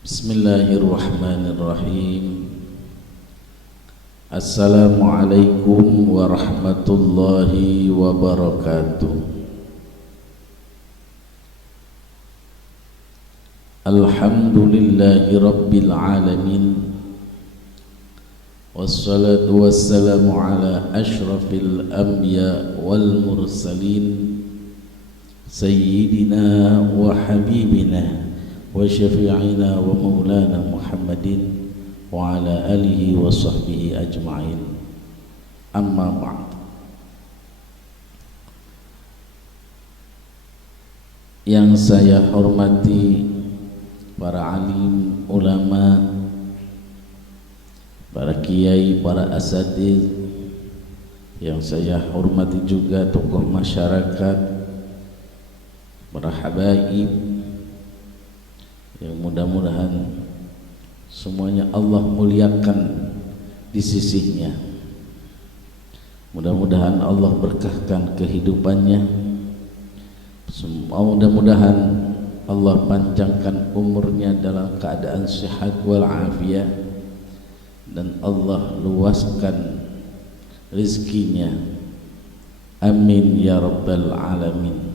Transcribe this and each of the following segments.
Bismillahirrahmanirrahim. Assalamualaikum warahmatullahi wabarakatuh. Alhamdulillahi rabbil alamin. Wassalatu wassalamu ala ashrafil anbiya wal mursalin Sayyidina wa habibina wa syafi'ina wa maulana Muhammadin wa ala alihi wa sahbihi ajma'in. Amma ba'd. Yang saya hormati para alim, ulama, para kiai, para asatidz, yang saya hormati juga tokoh masyarakat, para habaib, yang mudah-mudahan semuanya Allah muliakan di sisinya. Mudah-mudahan Allah berkahkan kehidupannya. Mudah-mudahan Allah panjangkan umurnya dalam keadaan sehat walafiat, dan Allah luaskan rizkinya. Amin ya rabbal alamin.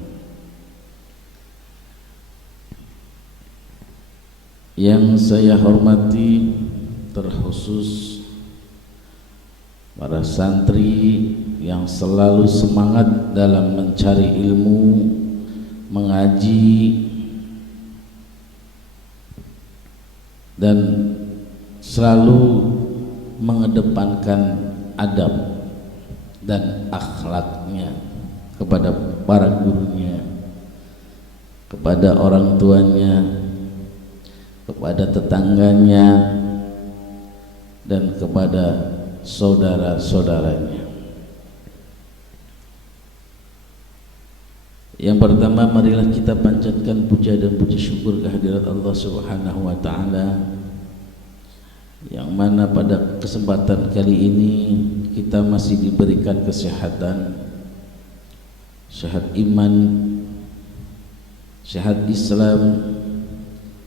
Yang saya hormati terkhusus para santri yang selalu semangat dalam mencari ilmu, mengaji, dan selalu mengedepankan adab dan akhlaknya kepada para gurunya, kepada orang tuanya, kepada tetangganya, dan kepada saudara-saudaranya. Yang pertama, marilah kita panjatkan puja dan puji syukur kehadirat Allah Subhanahu wa taala, yang mana pada kesempatan kali ini kita masih diberikan kesehatan, sehat iman, sehat Islam,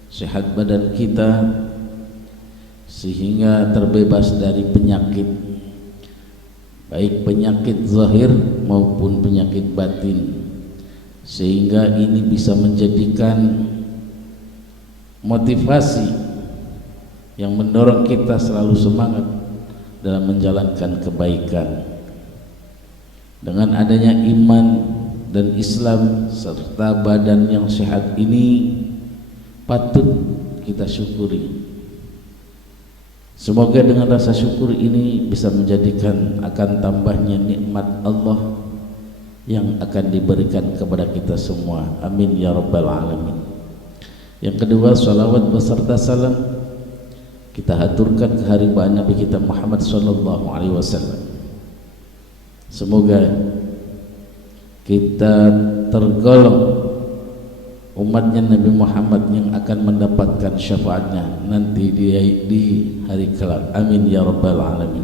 sehat badan kita, sehingga terbebas dari penyakit, baik penyakit zahir maupun penyakit batin, sehingga ini bisa menjadikan motivasi yang mendorong kita selalu semangat dalam menjalankan kebaikan. Dengan adanya iman dan Islam serta badan yang sehat ini patut kita syukuri. Semoga dengan rasa syukur ini bisa menjadikan akan tambahnya nikmat Allah yang akan diberikan kepada kita semua. Amin ya rabbal alamin. Yang kedua, salawat beserta salam kita haturkan kehadirat Nabi kita Muhammad sallallahu alaihi wasallam. Semoga kita tergolong umatnya Nabi Muhammad yang akan mendapatkan syafaatnya nanti di hari kelak. Amin ya rabbal alamin.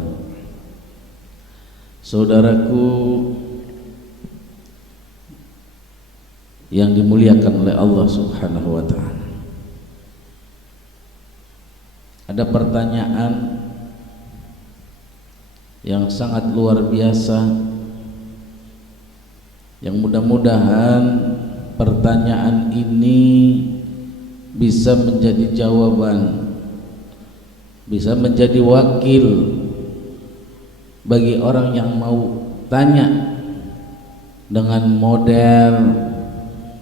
Saudaraku yang dimuliakan oleh Allah Subhanahu wa ta'ala, ada pertanyaan yang sangat luar biasa, yang mudah-mudahan pertanyaan ini bisa menjadi jawaban, bisa menjadi wakil bagi orang yang mau tanya dengan model,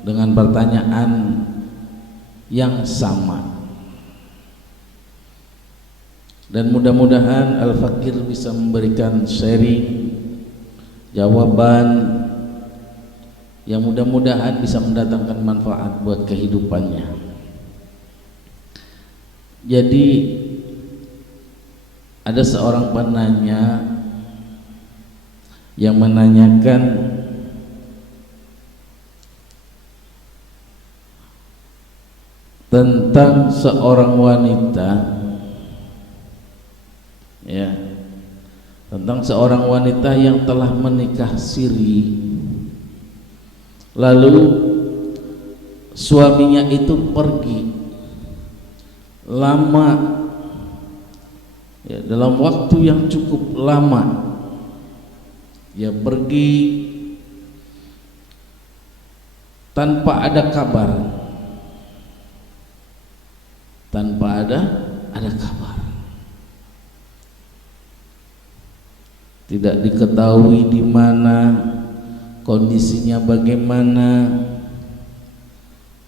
dengan pertanyaan yang sama. Dan mudah-mudahan Al-Fakir bisa memberikan sharing, jawaban yang mudah-mudahan bisa mendatangkan manfaat buat kehidupannya. Jadi ada seorang penanya yang menanyakan tentang seorang wanita, ya, tentang seorang wanita yang telah menikah siri, lalu suaminya itu pergi lama, ya, dalam waktu yang cukup lama ya pergi tanpa ada kabar, tanpa ada kabar, tidak diketahui di mana, kondisinya bagaimana.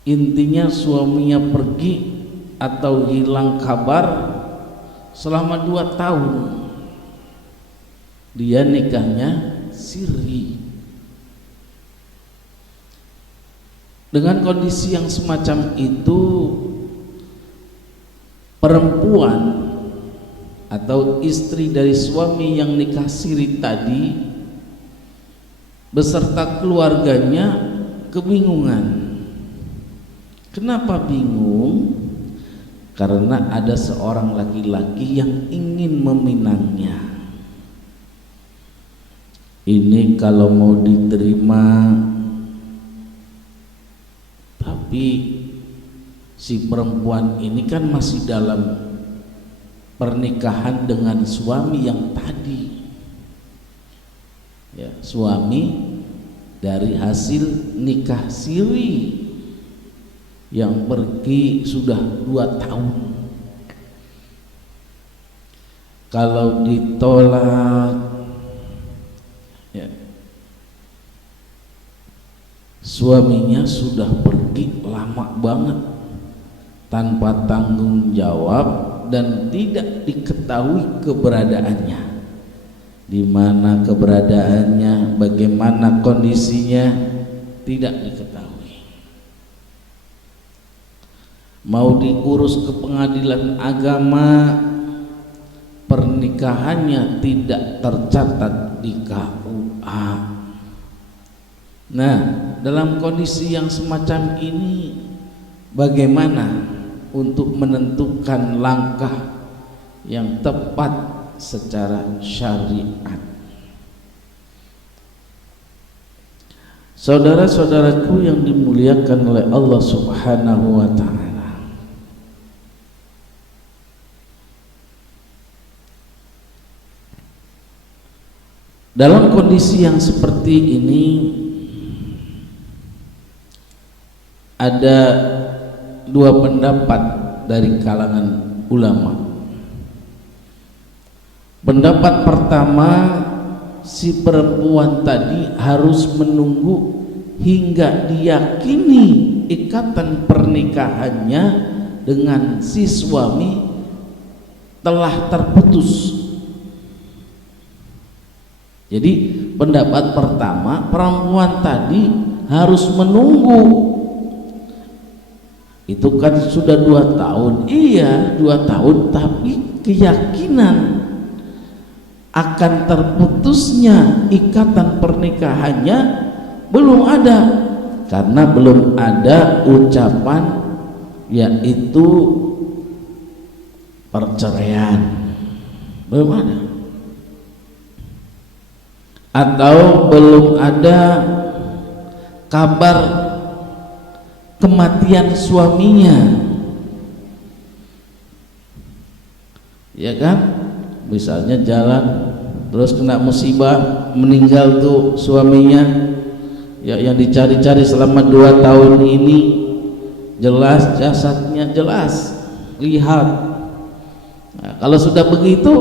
Intinya suaminya pergi atau hilang kabar selama 2 tahun. Dia nikahnya siri. Dengan kondisi yang semacam itu, perempuan atau istri dari suami yang nikah siri tadi beserta keluarganya kebingungan. Kenapa bingung? Karena ada seorang laki-laki yang ingin meminangnya. Ini kalau mau diterima, tapi si perempuan ini kan masih dalam pernikahan dengan suami yang tadi, ya, suami dari hasil nikah siri yang pergi sudah 2 tahun. Kalau ditolak, ya, suaminya sudah pergi lama banget tanpa tanggung jawab dan tidak diketahui keberadaannya, di mana keberadaannya, bagaimana kondisinya, tidak diketahui. Mau diurus ke pengadilan agama, pernikahannya tidak tercatat di KUA. Nah, dalam kondisi yang semacam ini, bagaimana untuk menentukan langkah yang tepat secara syariat? Saudara-saudaraku yang dimuliakan oleh Allah Subhanahu wa Ta'ala, dalam kondisi yang seperti ini ada 2 pendapat dari kalangan ulama. Pendapat pertama, si perempuan tadi harus menunggu hingga diyakini ikatan pernikahannya dengan si suami telah terputus. Jadi pendapat pertama, perempuan tadi harus menunggu. Itu kan sudah 2 tahun. Iya, 2 tahun, tapi keyakinan akan terputusnya ikatan pernikahannya belum ada, karena belum ada ucapan yaitu perceraian, belum ada, atau belum ada kabar kematian suaminya, ya kan? Misalnya jalan terus kena musibah, meninggal tuh suaminya, ya, yang dicari-cari selama 2 tahun ini, jelas jasadnya, jelas lihat. Nah, kalau sudah begitu,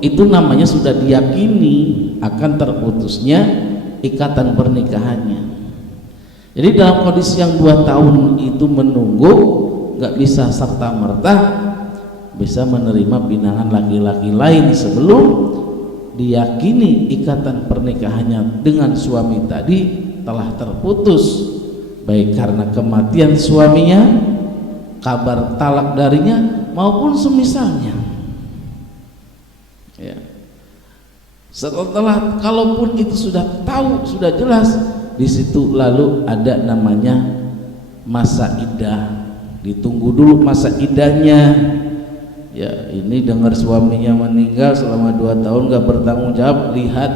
itu namanya sudah diyakini akan terputusnya ikatan pernikahannya. Jadi dalam kondisi yang 2 tahun itu menunggu, nggak bisa serta merta bisa menerima pinangan laki-laki lain sebelum diyakini ikatan pernikahannya dengan suami tadi telah terputus, baik karena kematian suaminya, kabar talak darinya, maupun semisalnya. Ya. Setelah, kalaupun itu sudah tahu, sudah jelas, di situ lalu ada namanya masa iddah. Ditunggu dulu masa iddahnya. Ya, ini dengar suaminya meninggal selama 2 tahun gak bertanggung jawab, lihat,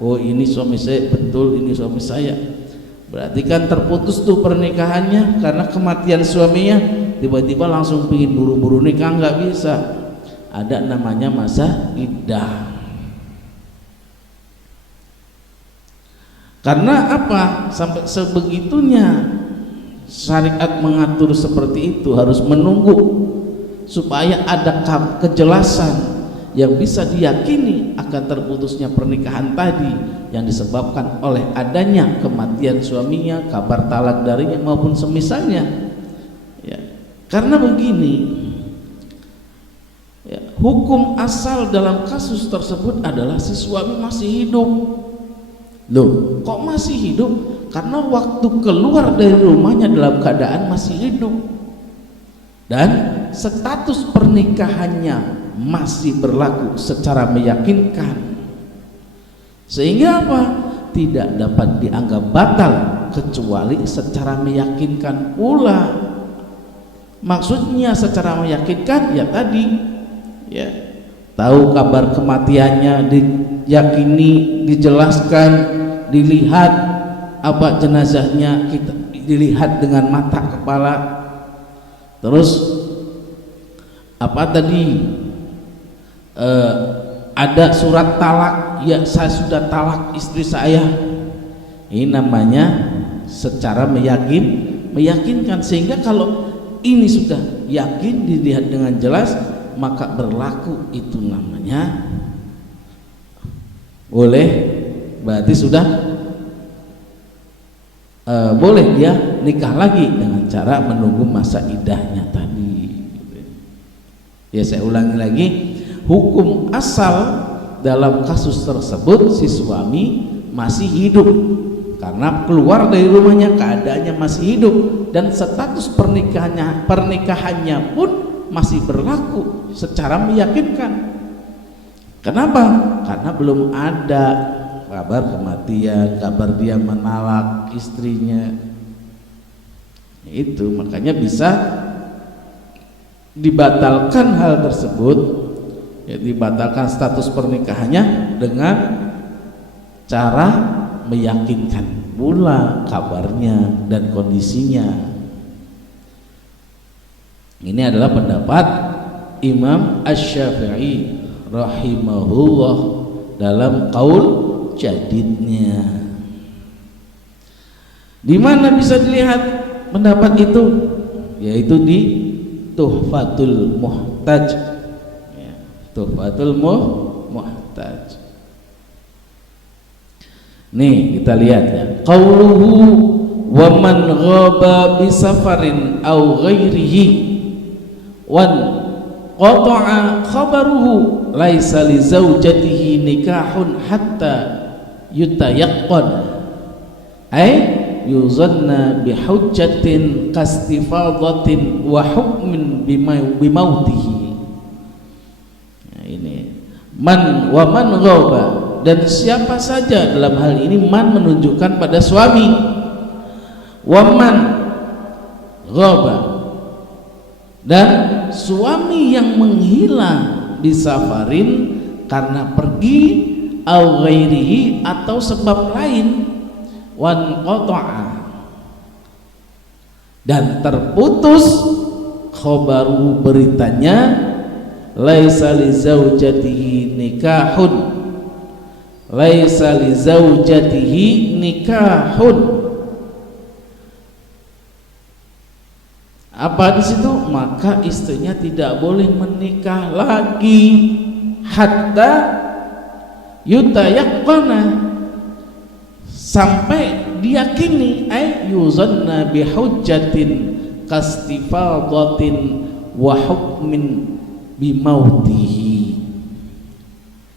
oh ini suami saya, betul ini suami saya, berarti kan terputus tuh pernikahannya karena kematian suaminya. tiba-tiba langsung pingin buru-buru nikah, nggak bisa. Ada namanya masa iddah. Karena apa? Sampai sebegitunya syariat mengatur seperti itu, harus menunggu supaya ada kejelasan yang bisa diyakini akan terputusnya pernikahan tadi yang disebabkan oleh adanya kematian suaminya, kabar talak darinya maupun semisalnya. Ya, karena begini, ya, hukum asal dalam kasus tersebut adalah si suami masih hidup. Loh, kok masih hidup? Karena waktu keluar dari rumahnya dalam keadaan masih hidup dan status pernikahannya masih berlaku secara meyakinkan, sehingga apa? Tidak dapat dianggap batal kecuali secara meyakinkan pula. Maksudnya secara meyakinkan ya tadi, ya, tahu kabar kematiannya, diyakini, dijelaskan, dilihat apa jenazahnya, kita dilihat dengan mata kepala, terus apa tadi, ada surat talak, ya saya sudah talak istri saya. Ini namanya secara meyakinkan, sehingga kalau ini sudah yakin, dilihat dengan jelas, maka berlaku, itu namanya boleh, berarti sudah boleh dia nikah lagi dengan cara menunggu masa iddahnya tadi. Ya, saya ulangi lagi, hukum asal dalam kasus tersebut si suami masih hidup karena keluar dari rumahnya keadaannya masih hidup dan status pernikahannya pun masih berlaku secara meyakinkan. Kenapa? Karena belum ada kabar kematian, kabar dia menalak istrinya. Itu makanya bisa dibatalkan hal tersebut, ya, dibatalkan status pernikahannya dengan cara meyakinkan pula kabarnya dan kondisinya. Ini adalah pendapat Imam Asy-Syafi'i rahimahullah dalam qaul jadidnya. Di mana bisa dilihat pendapat itu? Yaitu di Tuhfatul Muhtaj, ya, Tuhfatul Muhtaj. Nih kita lihat ya, qauluhu wa man ghaba bi safarin aw ghairihi wan qata'a khabaruhu laisa li zaujatihi nikahun hatta yutayaqqan ay yuzanna bihujjatin kastifadatin wa hukmin bimautihi. Nah, ini man wa man ghaba, dan siapa saja dalam hal ini man menunjukkan pada suami, wa man ghaba, dan suami yang menghilang bisafarin karena pergi, au ghairihi atau sebab lain, wan qata'a, dan terputus khabaru beritanya, laisa li zaujatihi nikahun, laisa li zaujatihi nikahun. Apa di situ? Maka istrinya tidak boleh menikah lagi hatta yutayaqqana, sampai diyakini, ay yuzanna bihujjatin kastifadatin wa hukmin bimautihi,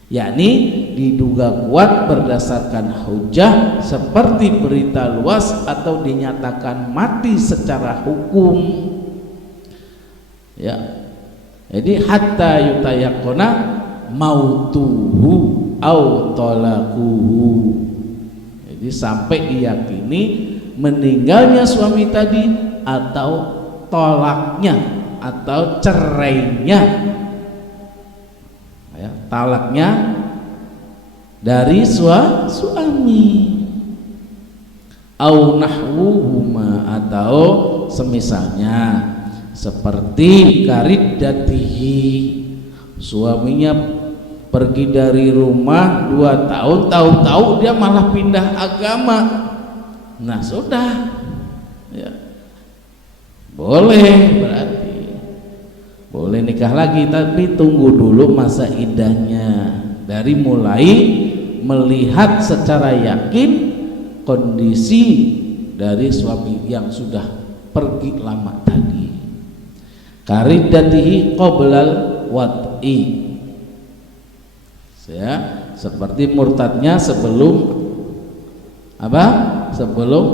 yakni diduga kuat berdasarkan hujah seperti berita luas atau dinyatakan mati secara hukum. Ya, jadi hatta yutayaqqana mautuhu au talaquhu, jadi sampai diyakini meninggalnya suami tadi atau tolaknya atau cerainya, ya, talaknya dari suami, au nahwuhuma, atau semisalnya, seperti kariddatihi, suaminya pergi dari rumah 2 tahun, tahu-tahu dia malah pindah agama. Nah sudah ya, boleh, berarti boleh nikah lagi, tapi tunggu dulu masa iddahnya, dari mulai melihat secara yakin kondisi dari suami yang sudah pergi lama tadi. Kariddatihi qoblal wat'i, ya, seperti murtadnya sebelum apa? Sebelum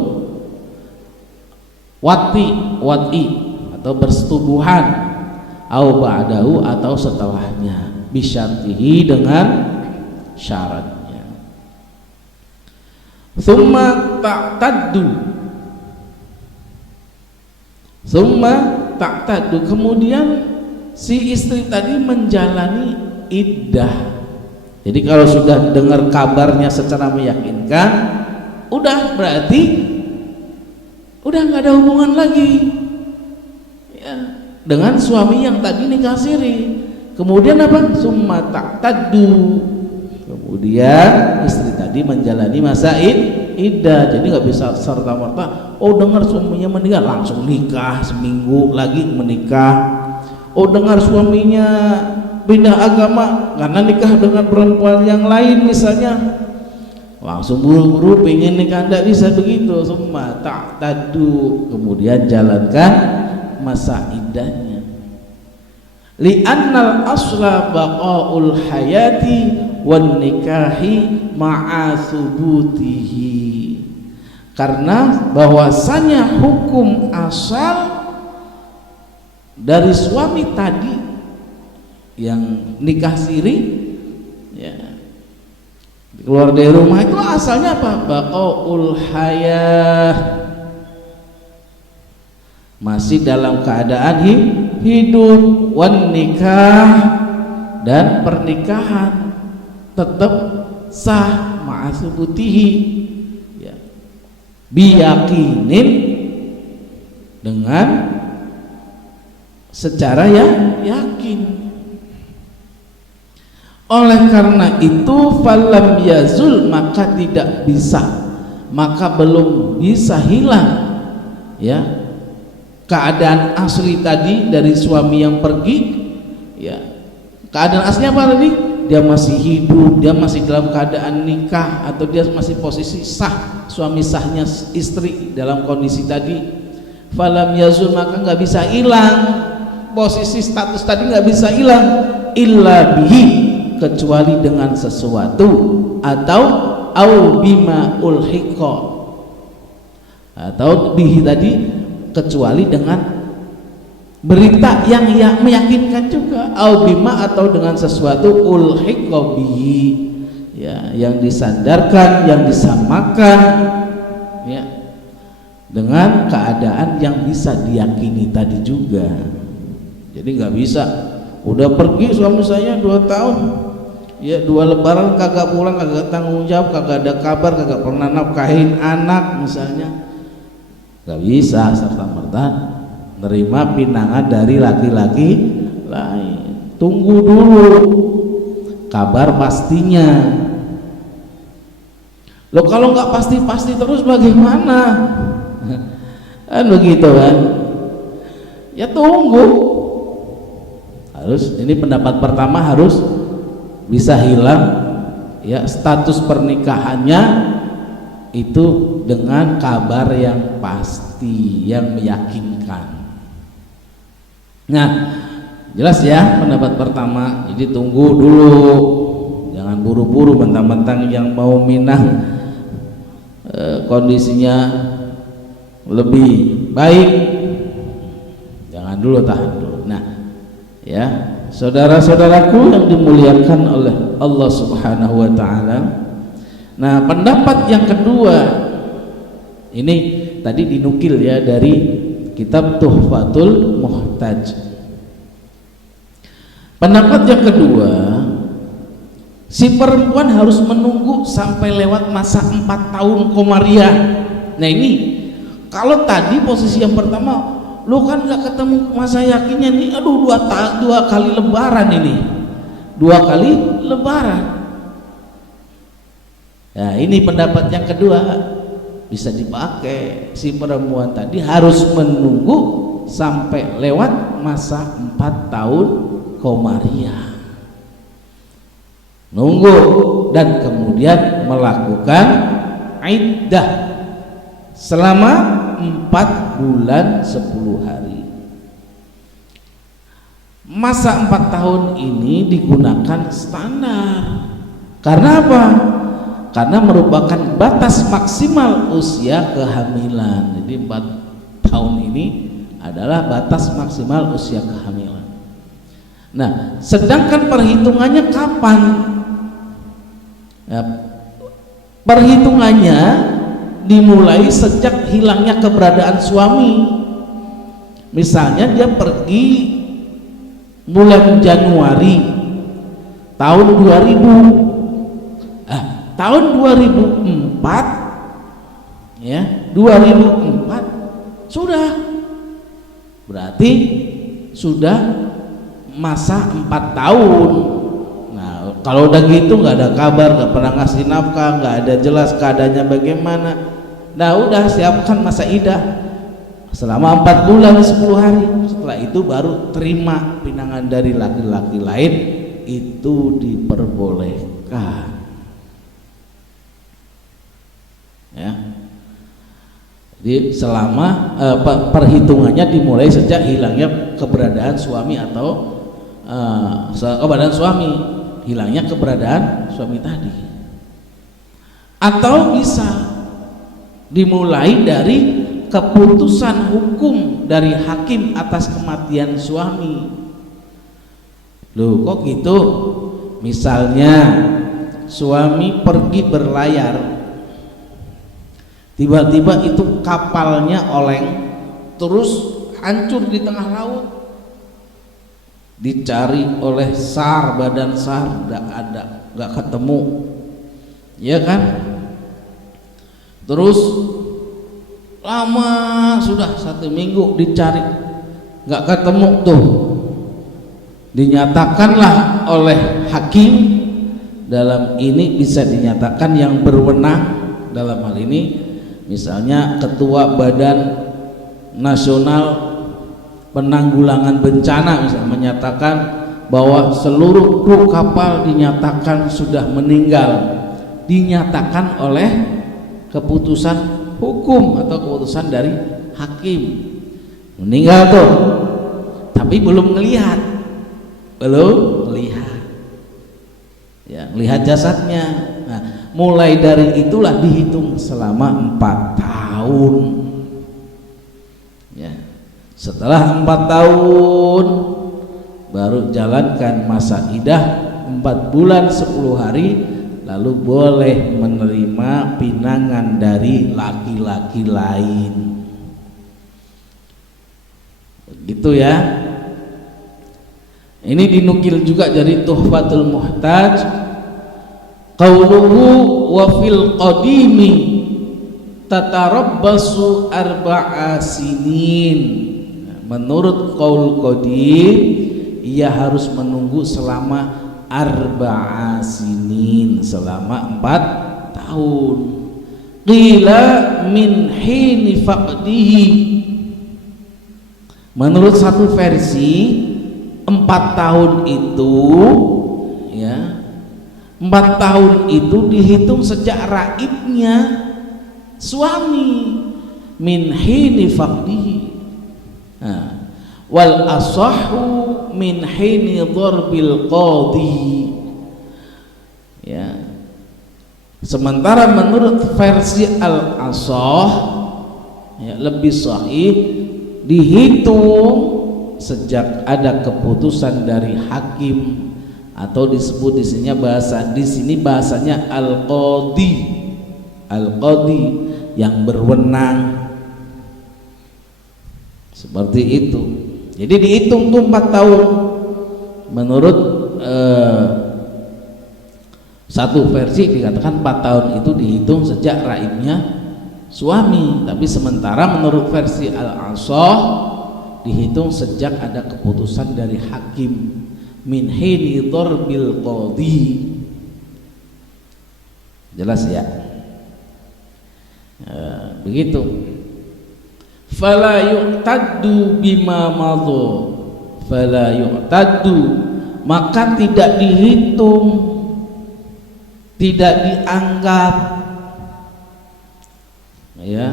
wat'i atau bersetubuhan, au ba'dahu atau setelahnya, bisyartihi dengan syaratnya. Summa ta'taddu, kemudian si istri tadi menjalani iddah. Jadi kalau sudah dengar kabarnya secara meyakinkan, udah berarti udah nggak ada hubungan lagi ya, dengan suami yang tadi nikah siri. Kemudian apa? Summa ta'taddu, kemudian istri tadi menjalani masa iddah. Jadi nggak bisa serta merta dengar suaminya meninggal langsung nikah, seminggu lagi menikah. Dengar suaminya pindah agama karena nikah dengan perempuan yang lain misalnya, langsung buru-buru pengen nikah, tidak bisa begitu. Summa ta'taddu, kemudian jalankan masa iddahnya. Li'annal asla baqaul hayati wan nikahi ma'a thubutihi, karena bahwasanya hukum asal dari suami tadi yang nikah siri ya, keluar dari rumah itu asalnya apa? Baqaul hayah, masih dalam keadaan hidup, wan nikah, dan pernikahan tetap sah ma'asubutihi ya, biyakinin, dengan secara yang yakin. Oleh karena itu falam yazul, maka tidak bisa, maka belum bisa hilang ya keadaan asli tadi dari suami yang pergi ya. Keadaan aslinya apa tadi? Dia masih hidup, dia masih dalam keadaan nikah, atau dia masih posisi sah, suami sahnya istri dalam kondisi tadi. Falam yazul, maka nggak bisa hilang posisi status tadi, nggak bisa hilang illa bihi, kecuali dengan sesuatu, atau au bima ulhiqa, atau bihi tadi kecuali dengan berita yang meyakinkan juga, au bima, atau dengan sesuatu ulhiqa bihi ya, yang disandarkan, yang disamakan ya dengan keadaan yang bisa diyakini tadi juga. Jadi nggak bisa udah pergi suami saya 2 tahun ya, 2 lebaran kagak pulang, kagak tanggung jawab, kagak ada kabar, kagak pernah nafkahin anak misalnya, nggak bisa serta merta nerima pinangan dari laki-laki lain. Tunggu dulu kabar pastinya. Loh kalau nggak pasti-pasti terus bagaimana? Kan begitu kan? Ya tunggu. Harus, ini pendapat pertama, harus bisa hilang ya status pernikahannya itu dengan kabar yang pasti, yang meyakinkan. Nah jelas ya pendapat pertama. Jadi tunggu dulu, jangan buru-buru mentang-mentang yang mau minang kondisinya lebih baik, jangan dulu, tahan dulu. Nah ya saudara-saudaraku yang dimuliakan oleh Allah Subhanahu wa ta'ala, nah pendapat yang kedua ini tadi dinukil ya dari kitab Tuhfatul Muhtaj. Pendapat yang kedua, si perempuan harus menunggu sampai lewat masa 4 tahun komariah. Nah ini kalau tadi posisi yang pertama lu kan nggak ketemu masa yakinnya nih, aduh dua kali lebaran ini, 2 kali lebaran. Nah ini pendapat yang kedua, bisa dipakai. Si perempuan tadi harus menunggu sampai lewat masa 4 tahun komariah, nunggu dan kemudian melakukan iddah selama 4 bulan 10 hari. Masa 4 tahun ini digunakan standar. Karena apa? Karena merupakan batas maksimal usia kehamilan. Jadi 4 tahun ini adalah batas maksimal usia kehamilan. Nah, sedangkan perhitungannya kapan? Ya, perhitungannya dimulai sejak hilangnya keberadaan suami. Misalnya dia pergi bulan Januari tahun 2000, tahun 2004 ya, 2004 sudah, berarti sudah masa 4 tahun. Nah kalau udah gitu nggak ada kabar, nggak pernah ngasih nafkah, nggak ada jelas keadaannya bagaimana, nah udah siapkan masa idah selama 4 bulan 10 hari. Setelah itu baru terima pinangan dari laki-laki lain, itu diperbolehkan ya. Jadi selama perhitungannya dimulai sejak hilangnya keberadaan suami atau keberadaan suami, hilangnya keberadaan suami tadi, atau bisa dimulai dari keputusan hukum dari hakim atas kematian suami. Loh kok gitu? Misalnya suami pergi berlayar, tiba-tiba itu kapalnya oleng, terus hancur di tengah laut, dicari oleh SAR, badan SAR, nggak ada, nggak ketemu, ya kan? Terus lama sudah 1 minggu dicari, nggak ketemu tuh, dinyatakanlah oleh hakim, dalam ini bisa dinyatakan yang berwenang dalam hal ini, misalnya Ketua Badan Nasional Penanggulangan Bencana misalnya menyatakan bahwa seluruh kru kapal dinyatakan sudah meninggal, dinyatakan oleh keputusan hukum atau keputusan dari hakim, meninggal tuh, tapi belum melihat, ya, melihat jasadnya. Nah, mulai dari itulah dihitung selama 4 tahun. Ya, setelah 4 tahun baru jalankan masa idah 4 bulan 10 hari, lalu boleh menerima pinangan dari laki-laki lain. Begitu ya. Ini dinukil juga dari Tuhfatul Muhtaj, qauluhu wa fil qadimi tatarabbasu 4 sinin. Menurut qaul qadim, ia harus menunggu selama 4 sinin, selama 4 tahun. Qila min hini faqdihi. Menurut satu versi 4 tahun itu ya, 4 tahun itu dihitung sejak raibnya suami, min hini faqdihi. Nah, wal asahhu min hini dharbil qadhi ya. Sementara menurut versi al-asah ya, lebih sahih dihitung sejak ada keputusan dari hakim, atau disebut di sini bahasanya al-qadhi, al-qadhi yang berwenang, seperti itu. Jadi dihitung tuh 4 tahun. Menurut satu versi dikatakan 4 tahun itu dihitung sejak raibnya suami, tapi sementara menurut versi al-asah dihitung sejak ada keputusan dari hakim, min hini darbil qadhi. Jelas ya? Begitu. Fala yu'taddu bima madha, fala yu'taddu, maka tidak dihitung, tidak dianggap, ya,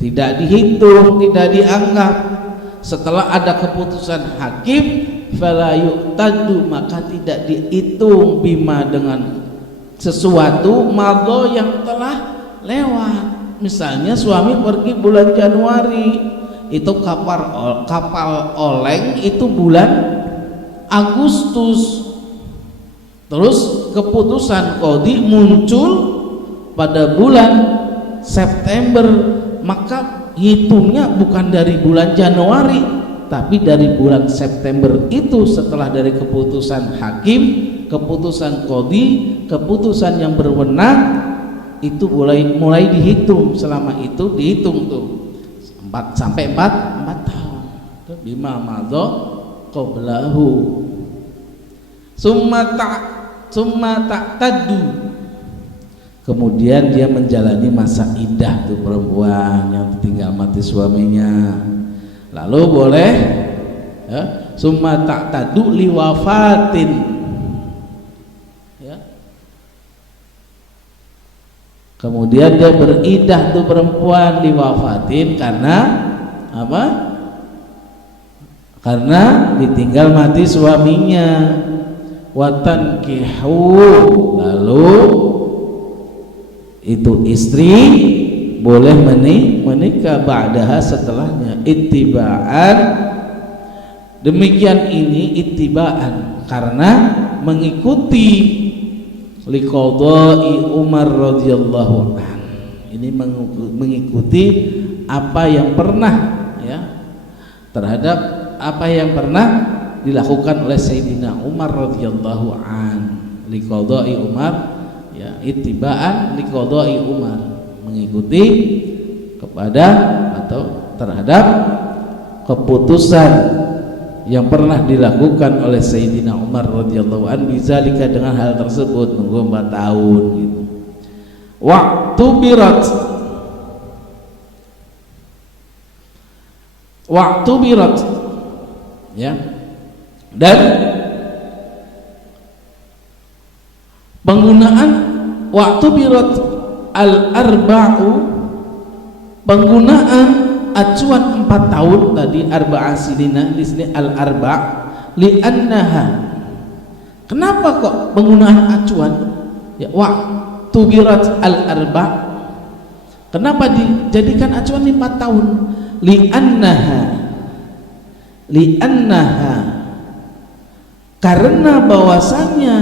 tidak dihitung, tidak dianggap setelah ada keputusan hakim. Fala yu'taddu, maka tidak dihitung bima, dengan sesuatu madha yang telah lewat. Misalnya suami pergi bulan Januari, itu kapal oleng itu bulan Agustus, terus keputusan qadhi muncul pada bulan September, maka hitungnya bukan dari bulan Januari tapi dari bulan September itu, setelah dari keputusan hakim, keputusan qadhi, keputusan yang berwenang itu mulai dihitung. Selama itu dihitung tuh 4 sampai 4 tahun. Bima madha qablahu summa ta'taddu, kemudian dia menjalani masa iddah tuh perempuan yang tinggal mati suaminya, lalu boleh ya, summa ta'taddu liwafatin, kemudian dia beridah tuh perempuan liwafatin karena apa? Karena ditinggal mati suaminya. Watan kihu, lalu itu istri boleh menikah ba'daha, setelahnya, ittiba'an. Demikian ini ittiba'an karena mengikuti liqadai Umar radhiyallahu an. Ini mengikuti apa yang pernah, ya, terhadap apa yang pernah dilakukan oleh Sayyidina Umar radhiyallahu an. Liqadai Umar, ya, ittiba'an liqadai Umar, mengikuti kepada atau terhadap keputusan yang pernah dilakukan oleh Sayyidina Umar radhiyallahu an, bizalika, dengan hal tersebut, nunggu 4 tahun gitu. Waktu birat, ya, dan penggunaan waktu birat al-arba'u, penggunaan acuan 4 tahun tadi, arba'a sinina, di sini al-arba' li'annaha. Kenapa kok penggunaan acuan, ya, waktu birat al-arba', kenapa dijadikan acuan 4 tahun? Li'annaha, karena bahwasanya,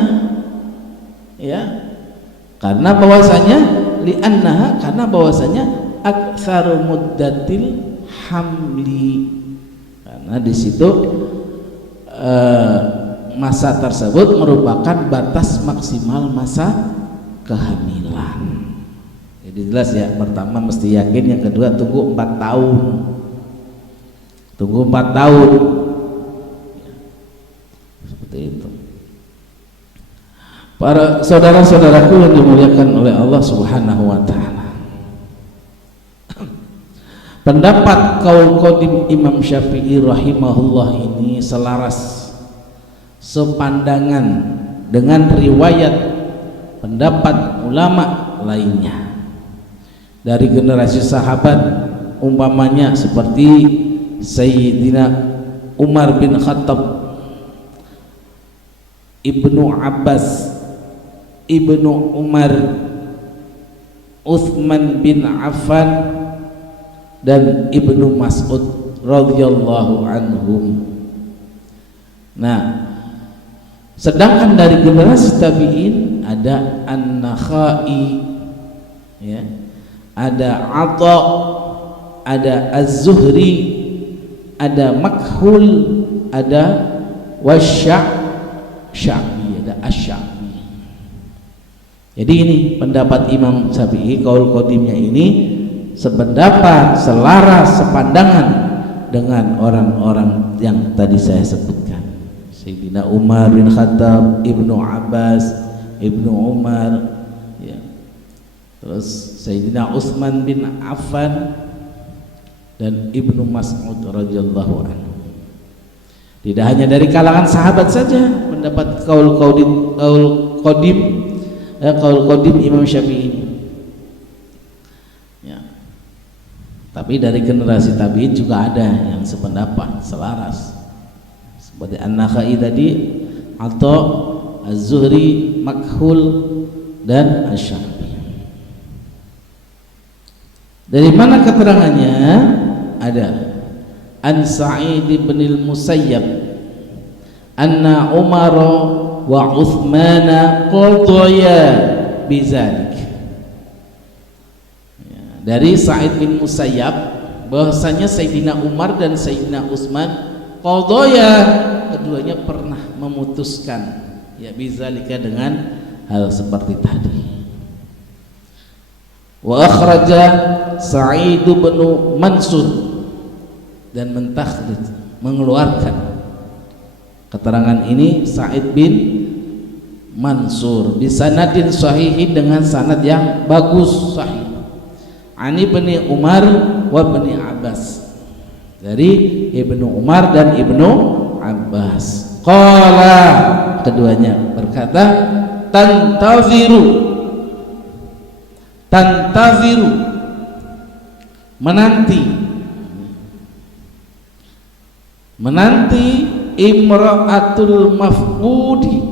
ya, karena bahwasanya li'annaha, karena bahwasanya aktsaru muddatil hamli, karena di situ masa tersebut merupakan batas maksimal masa kehamilan. Jadi jelas ya, pertama mesti yakin, yang kedua tunggu 4 tahun, tunggu 4 tahun, seperti itu. Para saudara-saudaraku yang dimuliakan oleh Allah Subhanahu wa ta'ala, pendapat qaul qadim Imam Syafi'i rahimahullah ini selaras, sepandangan dengan riwayat pendapat ulama lainnya dari generasi sahabat, umpamanya seperti Sayyidina Umar bin Khattab, Ibnu Abbas, Ibnu Umar, Uthman bin Affan, dan Ibnu Mas'ud radhiyallahu anhum. Nah, sedangkan dari generasi tabi'in ada An-Nakhai, ya, ada Atha, ada Az-Zuhri, ada Makhul, ada Sya'bi, ada Asy-Sya'bi. Jadi ini pendapat Imam Syafi'i, qaul qadimnya ini sependapat, selaras, sepandangan dengan orang-orang yang tadi saya sebutkan. Sayyidina Umar bin Khattab, Ibnu Abbas, Ibnu Umar, ya. Terus Sayyidina Utsman bin Affan dan Ibnu Mas'ud radhiyallahu anhu. Tidak hanya dari kalangan sahabat saja mendapat kaul qadim Imam Syafi'i. Ya. Tapi dari generasi tabi'in juga ada yang sependapat, selaras. Seperti An-Nakhai tadi, atau Az-Zuhri, Makhul dan Asy-Syafi'i. Dari mana keterangannya? Ada An Sa'id bin al-Musayyab anna Umar wa Utsman qadaya bizalik. Dari Sa'id bin Musayyab bahwasanya Sayyidina Umar dan Sayyidina Utsman qadaya, keduanya pernah memutuskan ya bizalika dengan hal seperti tadi. Wa akhraja Sa'id bin Mansur, dan mentakhrij, mengeluarkan keterangan ini Sa'id bin Mansur bisanadin sahihin, dengan sanad yang bagus, sahih. Ani bin Umar wa bin Abbas, dari Ibnu Umar dan Ibnu Abbas. Qala, keduanya berkata, tantaziru, menanti imra'atul mafqudi,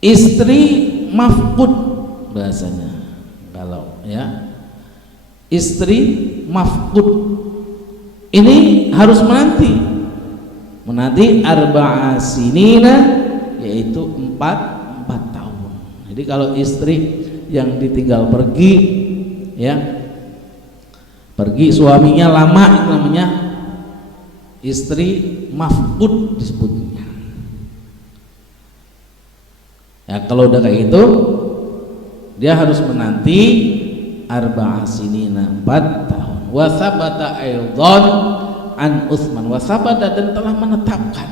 istri mafqud bahasanya, kalau ya istri mafqud ini harus menanti arba'a sinina, yaitu 4 tahun. Jadi kalau istri yang ditinggal pergi, ya pergi suaminya lama, itu namanya istri mafqud disebutnya. Ya kalau udah kayak gitu, dia harus menanti arba'a sinina, 4 tahun. Wa sabata aidan an Utsman, wa sabata, dan telah menetapkan,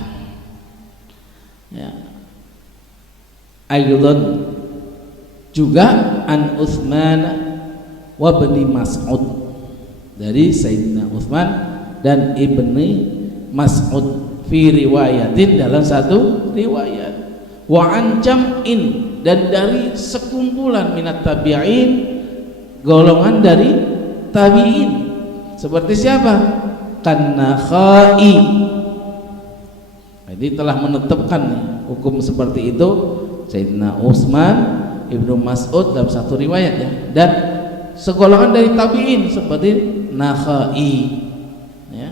ya aidan juga an Utsman wa bin Mas'ud, dari Sayyidina Utsman dan Ibni Mas'ud, fi riwayatin, dalam satu riwayat, wa an jam'in, dan dari sekumpulan minat tabi'in, golongan dari tabi'in. Seperti siapa? Kan-Nakhai. Jadi telah menetapkan hukum seperti itu Sayyidina Utsman, Ibnu Mas'ud dalam satu riwayat, ya, dan segolongan dari tabi'in seperti Nakhai, ya.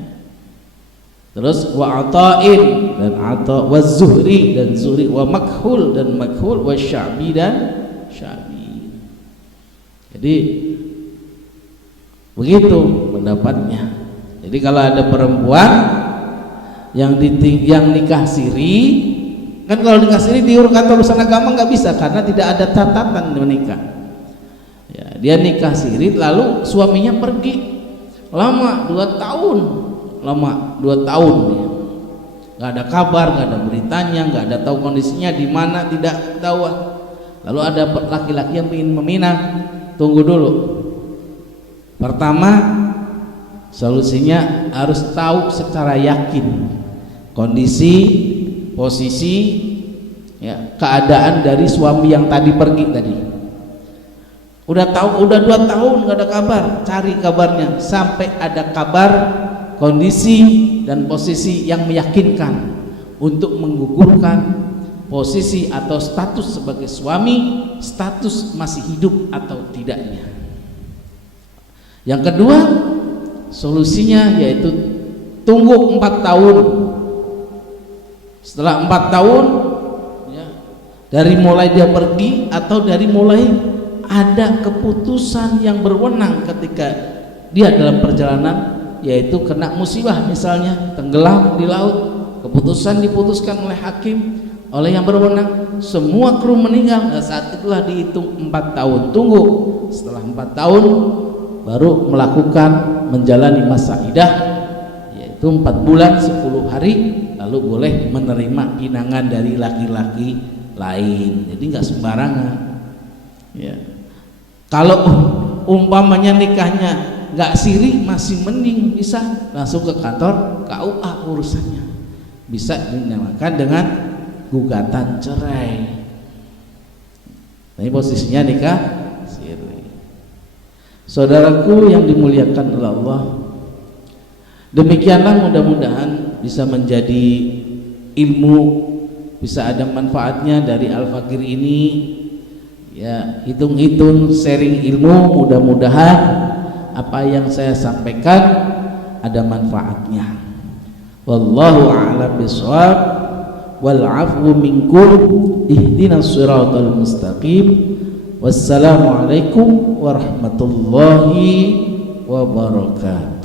Terus wa Ata'in, dan Ata', wa Zuhri, dan Zuhri, wa Makhul, dan Makhul, wa Sya'bi, dan Sya'bi. Jadi begitu pendapatnya. Jadi kalau ada perempuan yang nikah siri, kan kalau nikah siri di kantor urusan agama nggak bisa, karena tidak ada catatan menikah. Ya, dia nikah siri lalu suaminya pergi lama 2 tahun, ya. Nggak ada kabar, nggak ada beritanya, nggak ada tahu kondisinya di mana, tidak tahu. Lalu ada laki-laki yang ingin meminang, tunggu dulu. Pertama, solusinya harus tahu secara yakin kondisi, posisi, ya, keadaan dari suami yang tadi pergi tadi. Udah tahu, udah 2 tahun nggak ada kabar, cari kabarnya sampai ada kabar, kondisi dan posisi yang meyakinkan untuk menggugurkan posisi atau status sebagai suami, status masih hidup atau tidaknya. Yang kedua, solusinya yaitu tunggu 4 tahun. Setelah 4 tahun, ya, dari mulai dia pergi atau dari mulai ada keputusan yang berwenang ketika dia dalam perjalanan, yaitu kena musibah, misalnya tenggelam di laut, keputusan diputuskan oleh hakim, oleh yang berwenang, semua kru meninggal. Nah, saat itulah dihitung 4 tahun. Tunggu, setelah 4 tahun baru melakukan menjalani masa idah, yaitu 4 bulan 10 hari, lalu boleh menerima pinangan dari laki-laki lain. Jadi nggak sembarangan ya. Kalau umpamanya nikahnya nggak siri masih mending, bisa langsung ke kantor KUA urusannya, bisa dinamakan dengan gugatan cerai. Ini posisinya nikah siri. Saudaraku yang dimuliakan oleh Allah, demikianlah mudah-mudahan bisa menjadi ilmu, bisa ada manfaatnya dari Al-Fakir ini ya. Hitung-hitung sharing ilmu, mudah-mudahan apa yang saya sampaikan ada manfaatnya. Wallahu a'lam bishawab, wal 'afwu minkum, ihdinas siratal mustaqim. Wassalamualaikum warahmatullahi wabarakatuh.